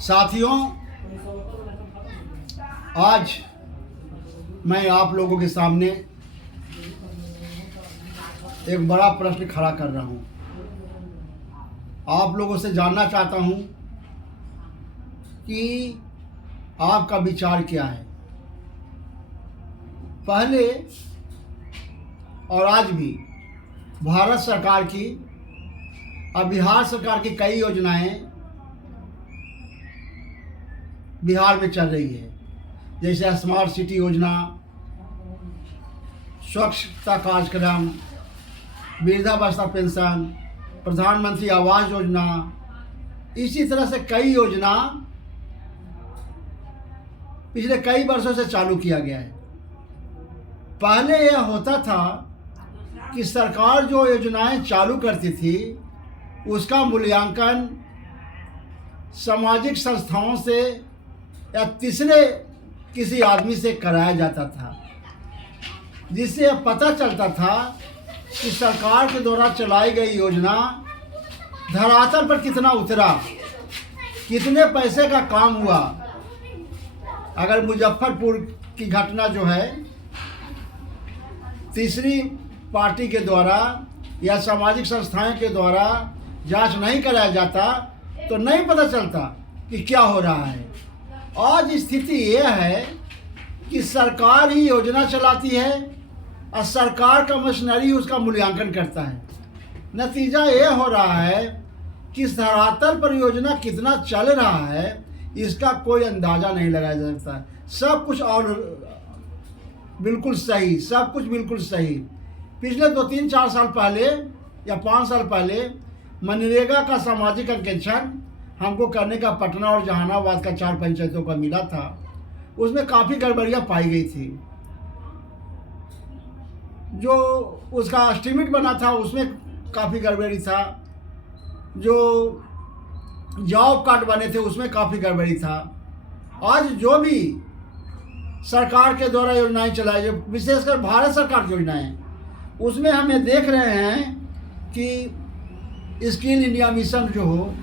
साथियों, आज मैं आप लोगों के सामने एक बड़ा प्रश्न खड़ा कर रहा हूँ। आप लोगों से जानना चाहता हूँ कि आपका विचार क्या है। पहले और आज भी भारत सरकार की और बिहार सरकार की कई योजनाएं बिहार में चल रही है, जैसे स्मार्ट सिटी योजना, स्वच्छता कार्यक्रम, वृद्धावस्था पेंशन, प्रधानमंत्री आवास योजना, इसी तरह से कई योजना पिछले कई वर्षों से चालू किया गया है। पहले यह होता था कि सरकार जो योजनाएं चालू करती थी उसका मूल्यांकन सामाजिक संस्थाओं से या तीसरे किसी आदमी से कराया जाता था, जिससे यह पता चलता था कि सरकार के द्वारा चलाई गई योजना धरातल पर कितना उतरा, कितने पैसे का काम हुआ। अगर मुजफ्फरपुर की घटना जो है तीसरी पार्टी के द्वारा या सामाजिक संस्थाएं के द्वारा जांच नहीं कराया जाता तो नहीं पता चलता कि क्या हो रहा है। आज स्थिति यह है कि सरकार ही योजना चलाती है और सरकार का मशीनरी उसका मूल्यांकन करता है। नतीजा यह हो रहा है कि इस धरातल पर योजना कितना चल रहा है इसका कोई अंदाज़ा नहीं लगाया जा सकता। सब कुछ और बिल्कुल सही, सब कुछ बिल्कुल सही। पिछले 2-3-4 साल पहले या 5 साल पहले मनरेगा का सामाजिक अंकेक्षण हमको करने का पटना और जहानाबाद का 4 पंचायतों का मिला था। उसमें काफ़ी गड़बड़ियाँ पाई गई थी। जो उसका एस्टीमेट बना था उसमें काफ़ी गड़बड़ी था, जो जॉब कार्ड बने थे उसमें काफ़ी गड़बड़ी था। आज जो भी सरकार के द्वारा योजनाएं चलाई जो विशेषकर भारत सरकार की योजनाएं, उसमें हमें देख रहे हैं कि स्किल इंडिया मिशन जो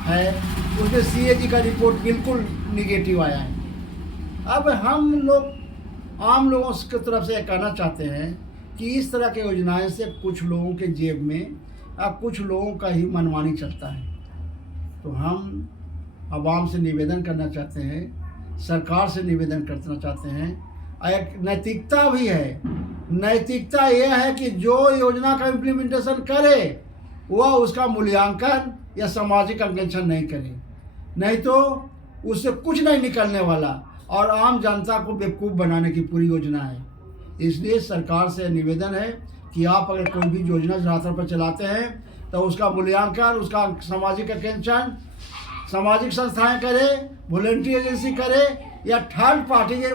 है उसमें CAG का रिपोर्ट बिल्कुल निगेटिव आया है। अब हम लोग आम लोगों की तरफ से कहना चाहते हैं कि इस तरह की योजनाएं से कुछ लोगों के जेब में या कुछ लोगों का ही मनमानी चलता है। तो हम आवाम से निवेदन करना चाहते हैं, सरकार से निवेदन करना चाहते हैं, एक नैतिकता भी है। नैतिकता यह है कि जो योजना का इम्प्लीमेंटेशन करे वह उसका मूल्यांकन या सामाजिक अंकेक्षण नहीं करे, नहीं तो उससे कुछ नहीं निकलने वाला और आम जनता को बेवकूफ़ बनाने की पूरी योजना है। इसलिए सरकार से निवेदन है कि आप अगर कोई भी योजना धरातल पर चलाते हैं तो उसका मूल्यांकन, उसका सामाजिक अंकेक्षण सामाजिक संस्थाएं करे, वॉलंटरी एजेंसी करे या थर्ड पार्टी के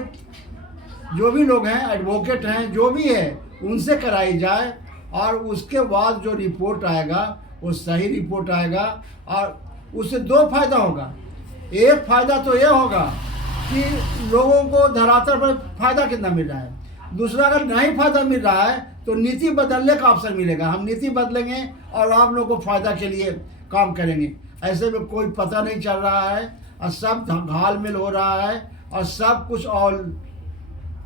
जो भी लोग हैं, एडवोकेट हैं, जो भी है उनसे कराई जाए। और उसके बाद जो रिपोर्ट आएगा वो सही रिपोर्ट आएगा और उससे 2 फायदा होगा। एक फ़ायदा तो ये होगा कि लोगों को धरातल पर फ़ायदा कितना मिल रहा है, दूसरा अगर नहीं फ़ायदा मिल रहा है तो नीति बदलने का अवसर मिलेगा। हम नीति बदलेंगे और आप लोगों को फ़ायदा के लिए काम करेंगे। ऐसे में कोई पता नहीं चल रहा है और सब घालमेल हो रहा है और सब कुछ और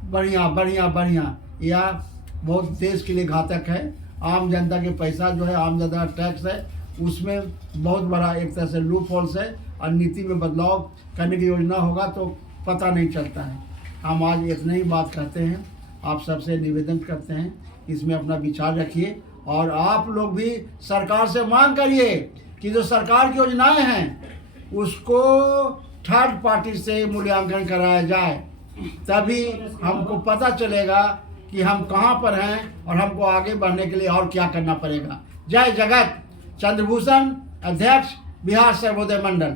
बढ़िया या बहुत देश के लिए घातक है। आम जनता के पैसा जो है, आम जनता का टैक्स है, उसमें बहुत बड़ा एक तरह से लूप होल्स है और नीति में बदलाव करने की योजना होगा तो पता नहीं चलता है। हम आज इतना ही बात कहते हैं, आप सबसे निवेदन करते हैं इसमें अपना विचार रखिए और आप लोग भी सरकार से मांग करिए कि जो सरकार की योजनाएं हैं उसको थर्ड पार्टी से मूल्यांकन कराया जाए, तभी हमको पता चलेगा कि हम कहाँ पर हैं और हमको आगे बढ़ने के लिए और क्या करना पड़ेगा। जय जगत। चंद्रभूषण, अध्यक्ष, बिहार सर्वोदय मंडल।